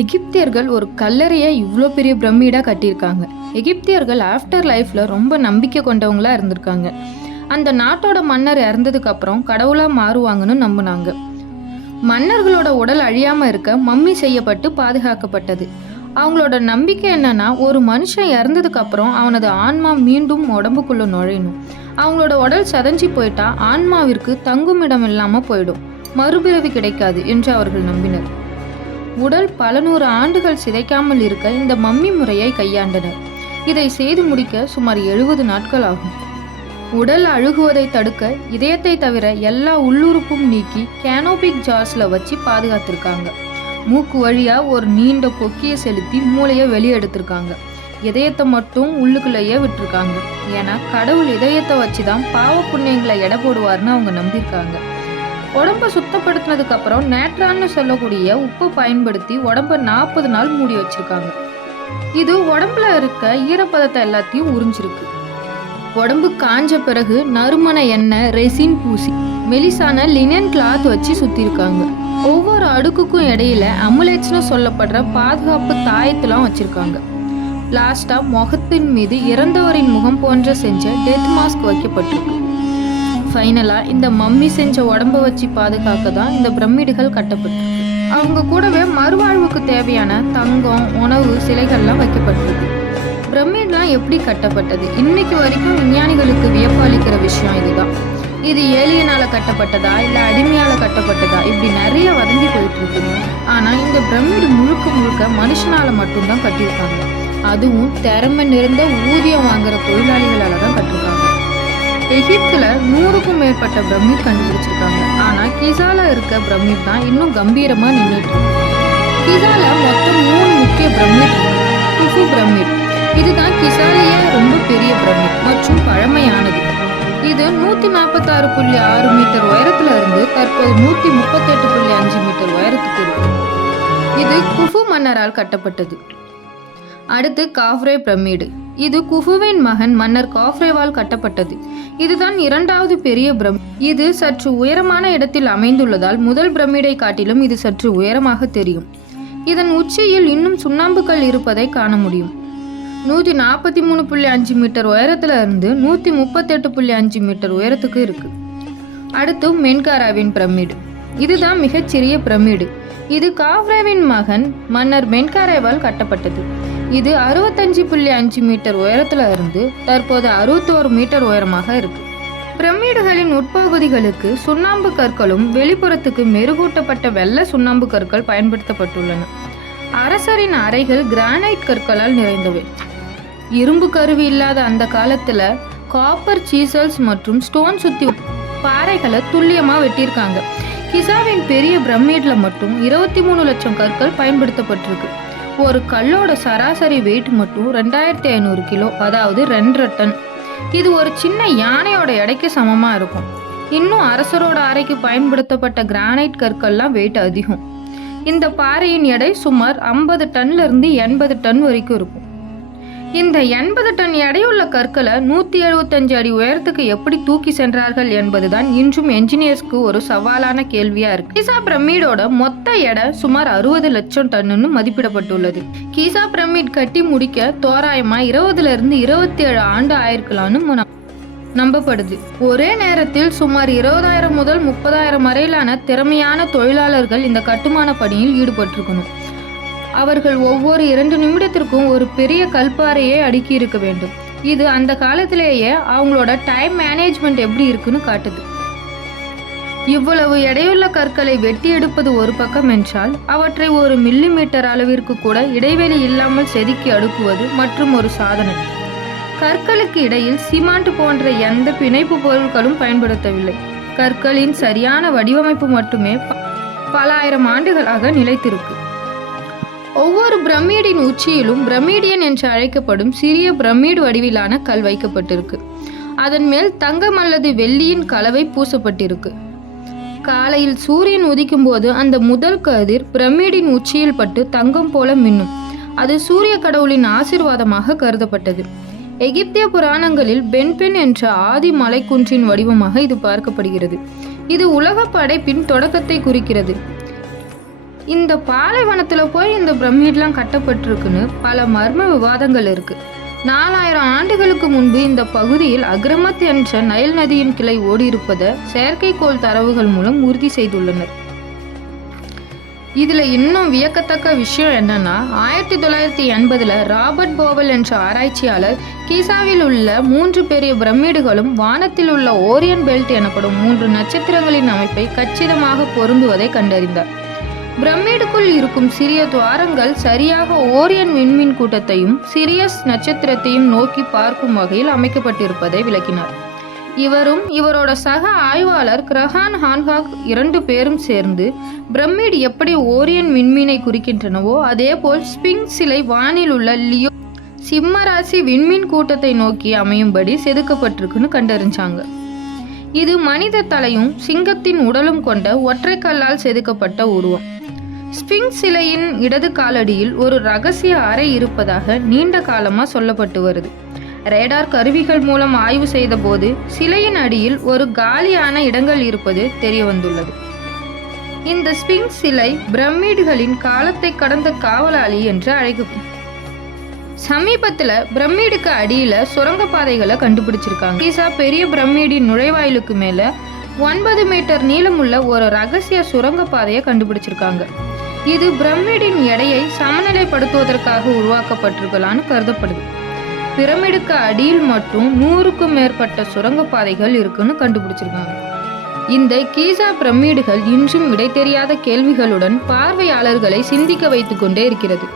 எகிப்தியர்கள் ஒரு கல்லறையை இவ்வளோ பெரிய பிரமிடாக கட்டியிருக்காங்க. எகிப்தியர்கள் ஆஃப்டர் லைஃப்பில் ரொம்ப நம்பிக்கை கொண்டவங்களா இருந்திருக்காங்க. அந்த நாட்டோட மன்னர் இறந்ததுக்கு அப்புறம் கடவுளாக மாறுவாங்கன்னு நம்பினாங்க. மன்னர்களோட உடல் அழியாமல் இருக்க மம்மி செய்யப்பட்டு பாதுகாக்கப்பட்டது. அவங்களோட நம்பிக்கை என்னன்னா, ஒரு மனுஷன் இறந்ததுக்கு அப்புறம் அவனது ஆன்மா மீண்டும் உடம்புக்குள்ள நுழையணும். அவங்களோட உடல் சதஞ்சி போயிட்டா ஆன்மாவிற்கு தங்குமிடம் இல்லாமல் போயிடும், மறுபிறவி கிடைக்காது என்று அவர்கள் நம்பினர். உடல் பல நூறு ஆண்டுகள் சிதைக்காமல் இருக்க இந்த மம்மி முறையை கையாண்டனர். இதை செய்து முடிக்க சுமார் 70 நாட்கள் ஆகும். உடல் அழுகுவதை தடுக்க இதயத்தை தவிர எல்லா உள்ளுறுப்பும் நீக்கி கேனோபிக் ஜார்ஸ்ல வச்சு பாதுகாத்திருக்காங்க. மூக்கு வழியா ஒரு நீண்ட கொக்கியை செலுத்தி மூளையை வெளியே எடுத்திருக்காங்க. இதயத்தை மட்டும் உள்ளுக்குள்ளேயே விட்டுருக்காங்க. ஏன்னா கடவுள் இதயத்தை வச்சுதான் பாவ புண்ணியங்களை எடை போடுவார்னு அவங்க நம்பியிருக்காங்க. உடம்பை சுத்தப்படுத்தினதுக்கு அப்புறம் நேட்ரான்னு சொல்லக்கூடிய உப்பை பயன்படுத்தி உடம்ப 40 நாள் மூடி வச்சிருக்காங்க. இது உடம்புல இருக்க ஈரப்பதத்தை எல்லாத்தையும் உறிஞ்சிருக்கு. உடம்பு காஞ்ச பிறகு நறுமண எண்ணெய், ரெசின் பூசி மெலிசான லினன் கிளாத் வச்சு சுத்திருக்காங்க. ஒவ்வொரு அடுக்குக்கும் இடையில அமுலேட்ஸ்னு சொல்லப்படுற பாதுகாப்பு தாயத்தெல்லாம் வச்சிருக்காங்க. லாஸ்டா முகத்தின் மீது இறந்தவரின் முகம் போன்ற செஞ்ச டெத் மாஸ்க் வைக்கப்பட்டிருக்கு. ஃபைனலாக இந்த மம்மி செஞ்ச உடம்ப வச்சு பாதுகாக்க தான் இந்த பிரமிடுகள் கட்டப்பட்டிருக்கு. அவங்க கூடவே மறுவாழ்வுக்கு தேவையான தங்கம், உணவு, சிலைகள்லாம் வைக்கப்பட்டிருக்கு. பிரமிட்லாம் எப்படி கட்டப்பட்டது? இன்னைக்கு வரைக்கும் விஞ்ஞானிகளுக்கு வியப்பளிக்கிற விஷயம் இதுதான். இது ஏலியனால கட்டப்பட்டதா இல்லை அடிமையால கட்டப்பட்டதா, இப்படி நிறைய வதந்தி போயிட்டு இருக்கு. ஆனால் இந்த பிரமிடு முழுக்க முழுக்க மனுஷனால மட்டும்தான் கட்டியிருக்காங்க. அதுவும் திறமை நிறைந்த ஊதியம் வாங்குற தொழிலாளிகளால தான் கட்டிருக்காங்க. எகிப்துல 100க்கும் மேற்பட்ட பிரமிட் கண்டுபிடிச்சிருக்காங்க. ஆனா கிசால இருக்க பிரமிட் தான் இன்னும் கம்பீரமா நின்றுட்டு இருக்கு. கிசால மொத்தம் 3 முக்கிய பிரமிட் இருக்கு. குஃபு பிரமிட், இதுதான் கிசாலேயே ரொம்ப பெரிய பிரமிட் மற்றும் பழமையானது. இது 146.6 மீட்டர் உயரத்துல இருந்து தற்போது 138.5 மீட்டர் உயரத்துக்கு இருக்கு. இது குஃபு மன்னரால் கட்டப்பட்டது. அடுத்து காஃப்ரே பிரமிடு. இது குஃபுவின் மகன் மன்னர் காஃப்ரேவால் கட்டப்பட்டது. இதுதான் 2வது பெரிய பிரமிட். இது சற்று உயரமான இடத்தில் அமைந்துள்ளதால் முதல் பிரமிடை காட்டிலும் இது சற்று உயரமாக தெரியும். இதன் உச்சியில் இன்னும் சுண்ணாம்புகள் இருப்பதை காண முடியும். 143.5 மீட்டர் உயரத்துல இருந்து 138.5 மீட்டர் உயரத்துக்கு இருக்கு. அடுத்து மென்காராவின் பிரமிடு. இதுதான் மிகச்சிறிய பிரமிடு. இது காஃப்ரேவின் மகன் மன்னர் மென்காரேவால் கட்டப்பட்டது. இது 65.5 மீட்டர் உயரத்துல இருந்து தற்போது 61 மீட்டர் உயரமாக இருக்கு. பிரமிடுகளின் உட்பகுதிகளுக்கு சுண்ணாம்பு கற்களும் வெளிப்புறத்துக்கு மெருகூட்டப்பட்ட வெள்ளை சுண்ணாம்பு கற்கள் பயன்படுத்தப்பட்டுள்ளன. அரசரின் அறைகள் கிரானைட் கற்களால் நிறைந்தவை. இரும்பு கருவி இல்லாத அந்த காலத்துல காப்பர் சீசல்ஸ் மற்றும் ஸ்டோன் சுத்தி பாறைகளை துல்லியமா வெட்டியிருக்காங்க. கிசாவின் பெரிய பிரமிட்ல மட்டும் 23 லட்சம் கற்கள் பயன்படுத்தப்பட்டிருக்கு. ஒரு கல்லோட சராசரி வெயிட் மட்டும் 2500 கிலோ, அதாவது 2.5 டன். இது ஒரு சின்ன யானையோட எடைக்கு சமமா இருக்கும். இன்னும் அரசரோட அறைக்கு பயன்படுத்தப்பட்ட கிரானைட் கற்கள்லாம் வெயிட் அதிகம். இந்த பாறையின் எடை சுமார் 50 டன்ல இருந்து 80 டன் வரைக்கும் இருக்கும். இந்த 80 டன் எடையுள்ள கற்களை 175 அடி உயரத்துக்கு எப்படி தூக்கி சென்றார்கள் என்பதுதான் இன்றும் என்ஜினியர்ஸ்க்கு ஒரு சவாலான கேள்வியா இருக்கு. கிசா பிரமிடோட மொத்த எடை சுமார் 60 லட்சம் டன்னு மதிப்பிடப்பட்டுள்ளது. கிசா பிரமிட் கட்டி முடிக்க தோராயமா 20ல இருந்து 27 ஆண்டு ஆயிருக்கலாம்னு நம்பப்படுது. ஒரே நேரத்தில் சுமார் 20,000 முதல் 30,000 வரையிலான திறமையான தொழிலாளர்கள் இந்த கட்டுமான பணியில் ஈடுபட்டிருக்கணும். அவர்கள் ஒவ்வொரு 2 நிமிடத்திற்கும் ஒரு பெரிய கல்பாறையை அடுக்கி இருக்க வேண்டும். இது அந்த காலத்திலேயே அவங்களோட டைம் மேனேஜ்மெண்ட் எப்படி இருக்குன்னு காட்டுது. இவ்வளவு எடையுள்ள கற்களை வெட்டி எடுப்பது ஒரு பக்கம் என்றால், அவற்றை 1 மில்லிமீட்டர் அளவிற்கு கூட இடைவெளி இல்லாமல் செதுக்கி அடுக்குவது மற்றும் ஒரு சாதனை. கற்களுக்கு இடையில் சிமெண்ட் போன்ற எந்த பிணைப்பு பொருட்களும் பயன்படுத்தவில்லை. கற்களின் சரியான வடிவமைப்பு மட்டுமே பல ஆயிரம் ஆண்டுகளாக நிலைத்திருக்கு. ஒவ்வொரு பிரமிடின் உச்சியிலும் பிரமிடியன் என்று அழைக்கப்படும் சிறிய பிரமிடு வடிவிலான கல் வைக்கப்பட்டிருக்கு. அதன் மேல் தங்கம் அல்லது வெள்ளியின் கலவை பூசப்பட்டிருக்கு. காலையில் சூரியன் உதிக்கும் போது அந்த முதல் கதிர் பிரமிடின் உச்சியில் பட்டு தங்கம் போல மின்னும். அது சூரிய கடவுளின் ஆசீர்வாதமாக கருதப்பட்டது. எகிப்திய புராணங்களில் பென்பென் என்ற ஆதி மலைக்குன்றின் வடிவமாக இது பார்க்கப்படுகிறது. இது உலக படைப்பின் தொடக்கத்தை குறிக்கிறது. இந்த பாலைவனத்தில் போய் இந்த பிரமிட்லாம் கட்டப்பட்டிருக்குன்னு பல மர்ம விவாதங்கள் இருக்குது. 4000 ஆண்டுகளுக்கு முன்பு இந்த பகுதியில் அக்ரமத் என்ற நைல் நதியின் கிளை ஓடியிருப்பதை செயற்கைக்கோள் தரவுகள் மூலம் உறுதி செய்துள்ளனர். இதில் இன்னும் வியக்கத்தக்க விஷயம் என்னன்னா, 1980 ராபர்ட் போவல் என்ற ஆராய்ச்சியாளர் கீசாவில் உள்ள 3 பெரிய பிரமிடுகளும் வானத்தில் உள்ள ஓரியன் பெல்ட் எனப்படும் 3 நட்சத்திரங்களின் அமைப்பை கச்சிதமாக பொருந்துவதை கண்டறிந்தார். பிரமிடுக்குள் இருக்கும் சிறிய துவாரங்கள் சரியாக ஓரியன் விண்மீன் கூட்டத்தையும் சிரியஸ் நட்சத்திரத்தையும் நோக்கி பார்க்கும் வகையில் அமைக்கப்பட்டிருப்பதை விளக்கினார். இவரும் இவரோட சக ஆய்வாளர் கிரஹான் ஹான்காக் 2 பேரும் சேர்ந்து பிரமிட் எப்படி ஓரியன் விண்மீனை குறிக்கின்றனவோ அதேபோல் ஸ்பிங்க்ஸ் சிலை வானில் உள்ள லியோ சிம்மராசி விண்மீன் கூட்டத்தை நோக்கி அமையும்படி செதுக்கப்பட்டிருக்குன்னு கண்டறிஞ்சாங்க. இது மனித தலையும் சிங்கத்தின் உடலும் கொண்ட ஒற்றை கல்லால் செதுக்கப்பட்ட உருவம். ஸ்பிங்க்ஸ் சிலையின் இடது காலடியில் ஒரு ரகசிய அறை இருப்பதாக நீண்ட காலமாக சொல்லப்பட்டு வருது. ரேடார் கருவிகள் மூலம் ஆய்வு செய்த போது சிலையின் அடியில் ஒரு காலியான இடங்கள் இருப்பது தெரிய வந்துள்ளது. இந்த ஸ்பிங்க்ஸ் சிலை பிரமிடுகளின் காலத்தை கடந்த காவலாளி என்று அழைக்கப்படும். சமீபத்தில் பிரமிடுக்கு அடியில் சுரங்கப்பாதைகளை கண்டுபிடிச்சிருக்காங்க. கீசா பெரிய பிரமிடின் நுழைவாயிலுக்கு மேலே 9 மீட்டர் நீளமுள்ள ஒரு ரகசிய சுரங்கப்பாதையை கண்டுபிடிச்சிருக்காங்க. இது பிரமிடின் எடையை சமநிலைப்படுத்துவதற்காக உருவாக்கப்பட்டிருக்கலான்னு கருதப்படுது. பிரமிடுக்கு அடியில் மட்டும் 100க்கும் மேற்பட்ட சுரங்கப்பாதைகள் இருக்குன்னு கண்டுபிடிச்சிருக்காங்க. இந்த கீசா பிரமிடுகள் இன்றும் விடை தெரியாத கேள்விகளுடன் பார்வையாளர்களை சிந்திக்க வைத்து கொண்டே இருக்கிறது.